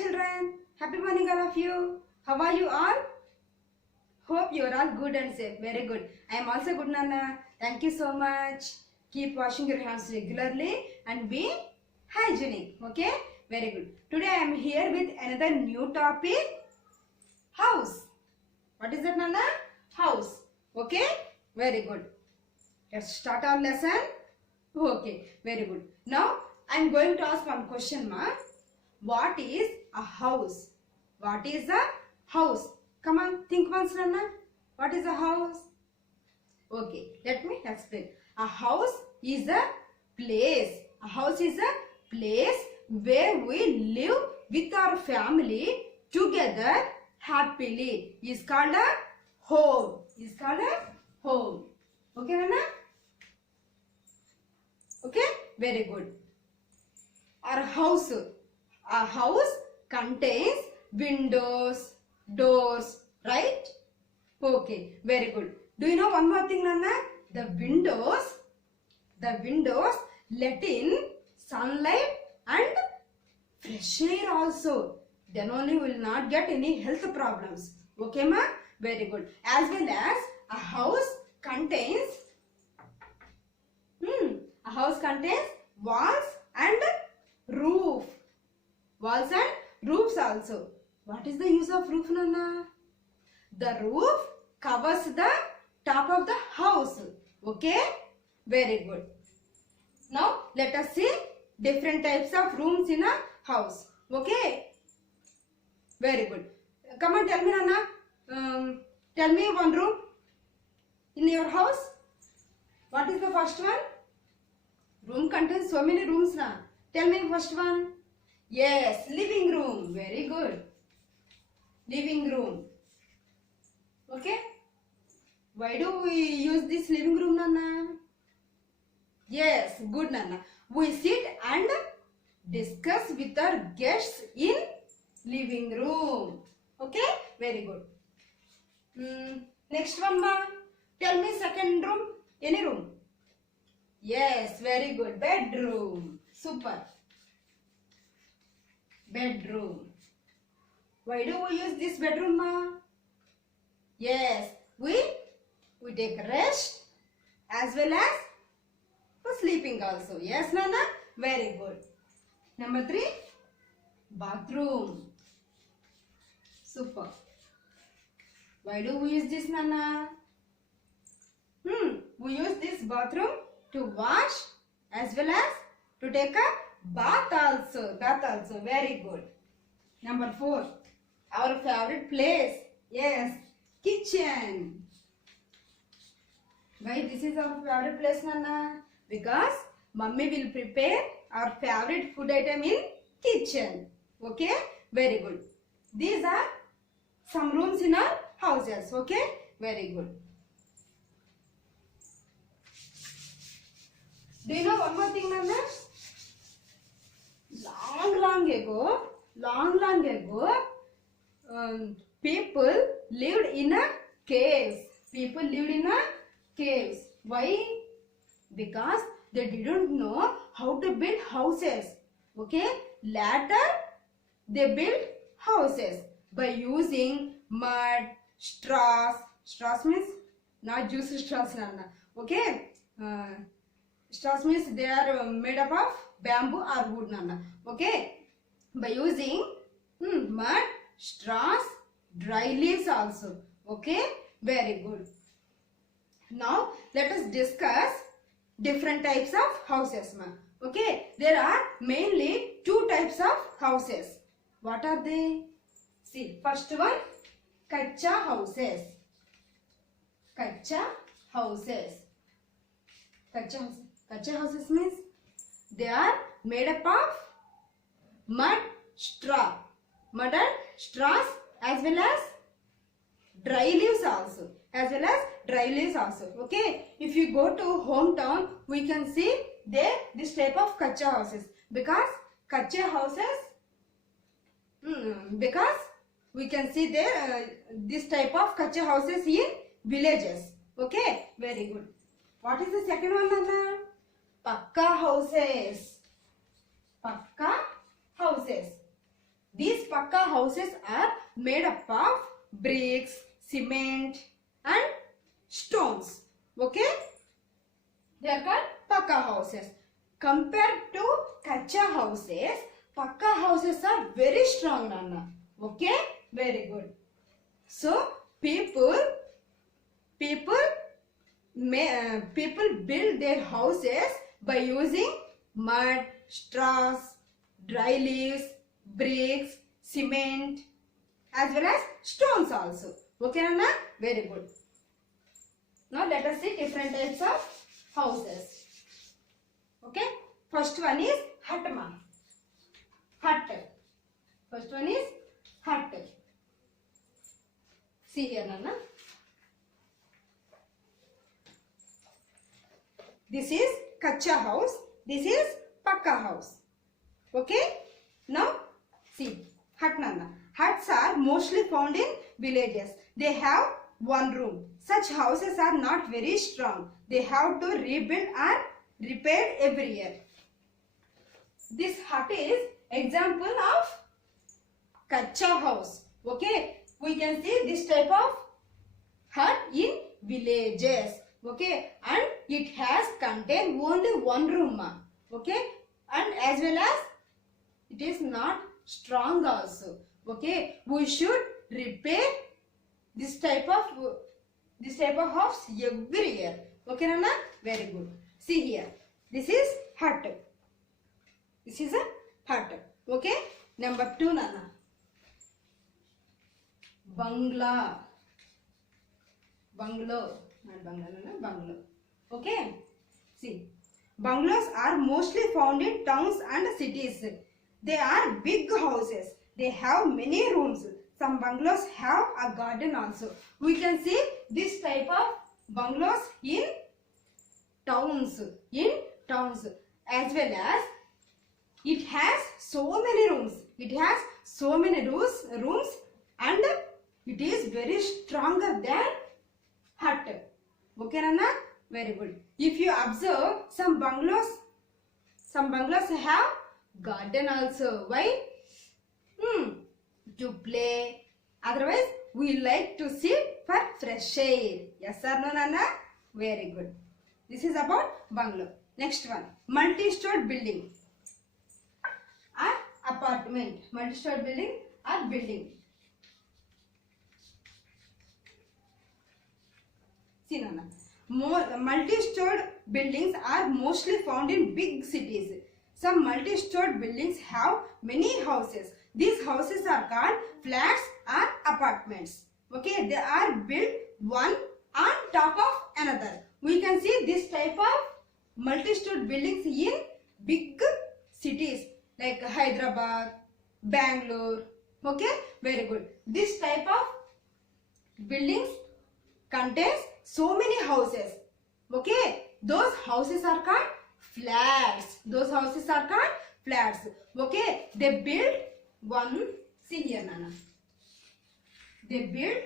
children, happy morning all of you. How are you all? Hope you are all good and safe. Very good. I am also good, Nana. Thank you so much. Keep washing your hands regularly and be hygienic. Okay? Very good. Today I am here with another new topic. House. What is that, Nana? House. Okay? Very good. Let's start our lesson. Okay. Very good. Now I am going to ask one question, ma. What is a house? What is a house? Come on, think once, Nana. What is a house? Okay, let me explain. A house is a place. A house is a place where we live with our family together happily. Is called a home. Is called a home. Okay, Nana? Okay, very good. Our house. A house contains windows, doors, right? Okay, very good. Do you know one more thing, Nana? The windows let in sunlight and fresh air also. Then only we will not get any health problems. Okay, ma? Very good. As well as a house contains walls and roof. Walls and roofs also. What is the use of roof, Nana? The roof covers the top of the house. Okay? Very good. Now, let us see different types of rooms in a house. Okay? Very good. Come on, tell me, Nana. Tell me one room in your house. What is the first one? Room contains so many rooms, na. Tell me first one. Yes, living room. Very good. Living room. Okay? Why do we use this living room, Nana? Yes, good, Nana. We sit and discuss with our guests in living room. Okay? Very good. Next one, ma. Tell me second room. Any room? Yes, very good. Bedroom. Super. Bedroom. Why do we use this bedroom, ma? Yes, we take rest as well as for sleeping also. Yes, Nana? Very good. Number 3, bathroom. Super. Why do we use this, Nana? We use this bathroom to wash as well as to take a bath also. Very good. Number 4, our favorite place. Yes, kitchen. Why this is our favorite place, Nana? Because mummy will prepare our favorite food item in kitchen. Okay? Very good. These are some rooms in our houses. Okay? Very good. Do you know one more thing, Nana? Long ago, people lived in a caves. Why? Because they didn't know how to build houses. Okay? Later, they built houses by using mud, straws. Straws means not juice straws, Nana. Okay? Straws means they are made up of bamboo or wood, Nana. Okay? By using mud, straws, dry leaves also. Okay? Very good. Now, let us discuss different types of houses, ma. Okay? There are mainly 2 types of houses. What are they? See, first one, kacha houses. Kacha houses means they are made up of mud and straws as well as dry leaves also. Okay, if you go to hometown, we can see there this type of kacha houses, because kacha houses because we can see there this type of kacha houses in villages. Okay, very good. What is the second one, Nana? Pakka houses. These pakka Pakka houses are made up of bricks, cement and stones. Okay? They are called Pakka houses. Compared to Kacha houses, Pakka houses are very strong, Nana. Okay? Very good. So, people build their houses by using mud, straws, dry leaves, bricks, cement as well as stones also. Okay, Nana? Very good. Now let us see different types of houses. Okay? First one is hut. Hut. First one is hut. See here, Nana. This is Kacha house. This is Pakka house. Okay? Now, see. Hut, Nana. Huts are mostly found in villages. They have one room. Such houses are not very strong. They have to rebuild and repair every year. This hut is example of Kacha house. Okay? We can see this type of hut in villages. Okay? And it has contained only one room. Okay? And as well as it is not strong also. Okay? We should repair this type of house every year. Okay, Nana? Very good. See here. This is hut. This is a hut. Okay? Number 2, Nana. Bangla. Bungalow. Not bungalow, Nana. Bungalow. Okay? See. Bungalows are mostly found in towns and cities. They are big houses. They have many rooms. Some bungalows have a garden also. We can see this type of bungalows in towns. As well as it has so many rooms. It has so many rooms and it is very stronger than hut. Okay, Nana? Very good. If you observe some bungalows have garden also. Why? To play. Otherwise, we like to sit for fresh air. Yes or no, Nana? Very good. This is about bungalow. Next one. Multi-stored building or apartment. Multi-stored building or building. See, Nana. Multi-stored buildings are mostly found in big cities. Some multi-stored buildings have many houses. These houses are called flats or apartments. Okay, they are built one on top of another. We can see this type of multi-stored buildings in big cities like Hyderabad, Bangalore. Okay, very good. This type of buildings contains so many houses. Okay, those houses are called flats. Those houses are called flats. Okay, they build one. See here, Nana. They build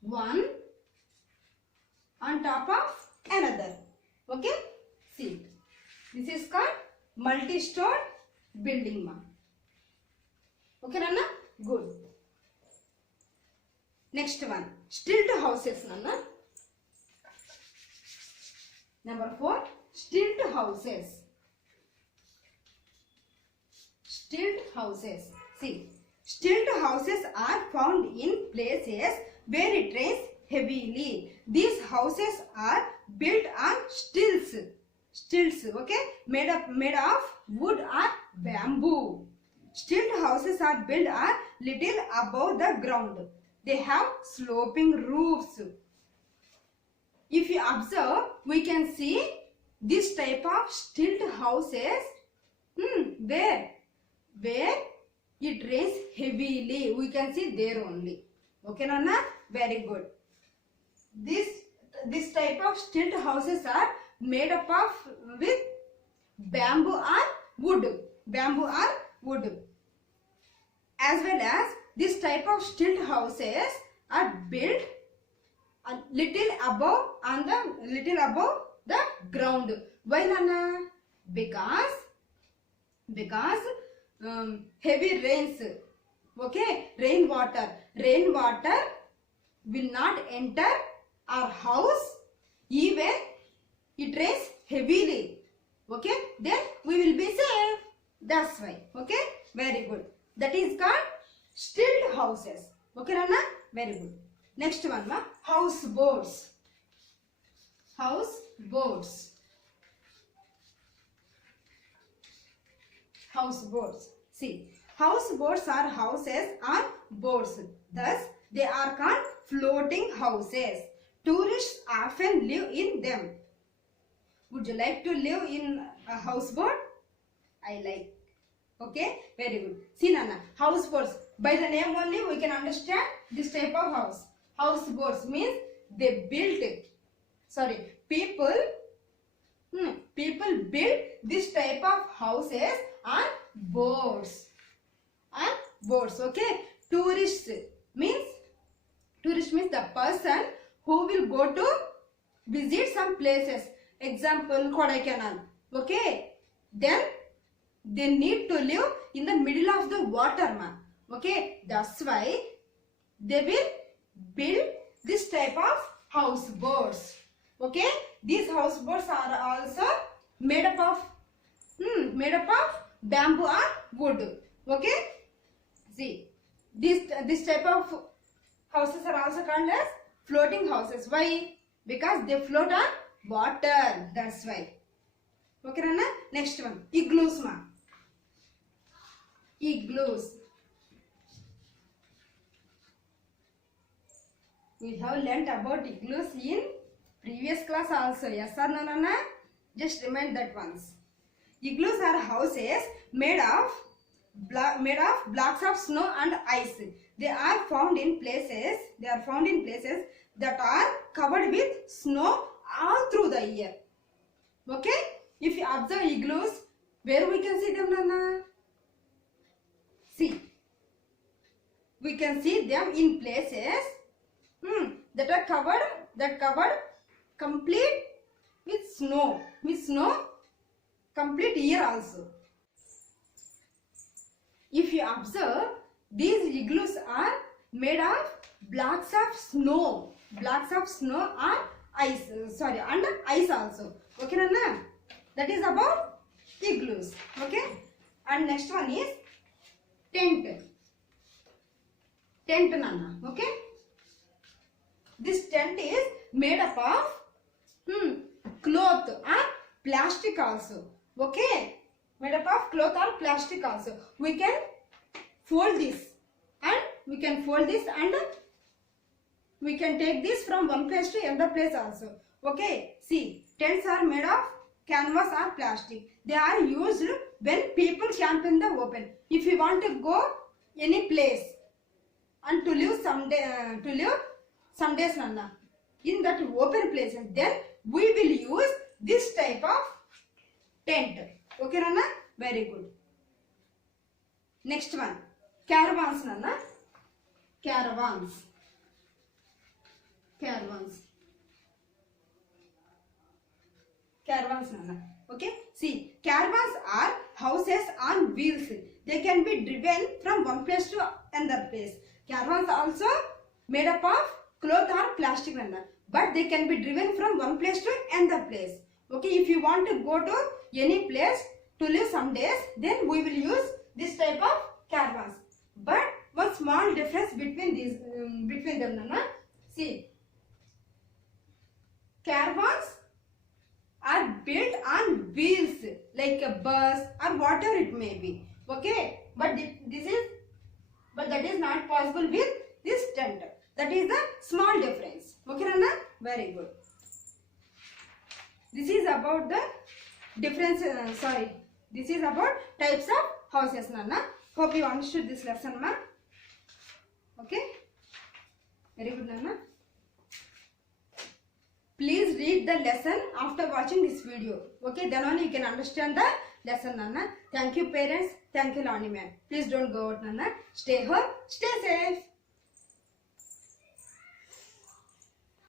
one on top of another. Okay, see. This is called multi-stored building, ma. Okay, Nana? Good. Next one, stilt houses, Nana. Number 4, stilt houses. Stilt houses. See, stilt houses are found in places where it rains heavily. These houses are built on stilts. Stilts, okay, made of wood or bamboo. Stilt houses are built a little above the ground. They have sloping roofs. If you observe, we can see this type of stilt houses where it rains heavily. We can see there only. Okay, Nana? Very good. This type of stilt houses are made up of with bamboo or wood. Bamboo or wood. As well as this type of stilt houses are built a little above the ground. Why, Nana? Because heavy rains. Okay, rainwater will not enter our house even it rains heavily. Okay, then we will be safe. That's why. Okay, very good. That is called stilt houses. Okay, Rana? Very good. Next one, houseboats. Houseboats. Houseboats. See, houseboats are houses on boats. Thus, they are called floating houses. Tourists often live in them. Would you like to live in a houseboat? I like. Okay, very good. See, Nana, houseboats. By the name only, we can understand this type of house. Houseboats means they built it. Sorry, people build this type of houses on boats. On boats. Okay. Tourist means the person who will go to visit some places. Example, Kodaikanal. Okay. Then they need to live in the middle of the water, ma. Okay. That's why they will build this type of houseboats. Okay. These houseboats are also made up of bamboo or wood. Okay. See, this type of houses are also called as floating houses. Why? Because they float on water. That's why. Okay, Rana? Next one. Igloos, ma. Igloos. We have learnt about igloos in previous class also. Yes or no, Nana? Just remind that once. Igloos are houses made of blocks of snow and ice. They are found in places that are covered with snow all through the year. Okay? If you observe igloos, where we can see them, Nana? See. We can see them in places that are covered complete with snow. Complete year also. If you observe, these igloos are made of blocks of snow or ice. Sorry, and ice also. Okay, Nana? That is about igloos. Okay? And next one is tent. Tent, Nana. Okay? This tent is made up of cloth or plastic also. Okay? Made up of cloth or plastic also. We can fold this and we can take this from one place to another place also. Okay? See, tents are made of canvas or plastic. They are used when people camp in the open. If you want to go any place and to live some days, Nana, in that open places, then we will use this type of tent. Okay, Nana? Very good. Next one. Caravans, Nana. Caravans, Nana. Okay? See, caravans are houses on wheels. They can be driven from one place to another place. Caravans also made up of cloth or plastic, Nana. But they can be driven from one place to another place. Okay? If you want to go to any place to live some days, then we will use this type of caravans. But one small difference between them, Nana. See, caravans are built on wheels like a bus or whatever it may be. Okay, but that is not possible with this tent. That is the small difference. Okay, Nana? Very good. This is about the difference. This is about types of houses, Nana. Hope you understood this lesson, ma. Okay? Very good, Nana. Please read the lesson after watching this video. Okay? Then only you can understand the lesson, Nana. Thank you, parents. Thank you, Lani ma'am. Please don't go out, Nana. Stay home. Stay safe.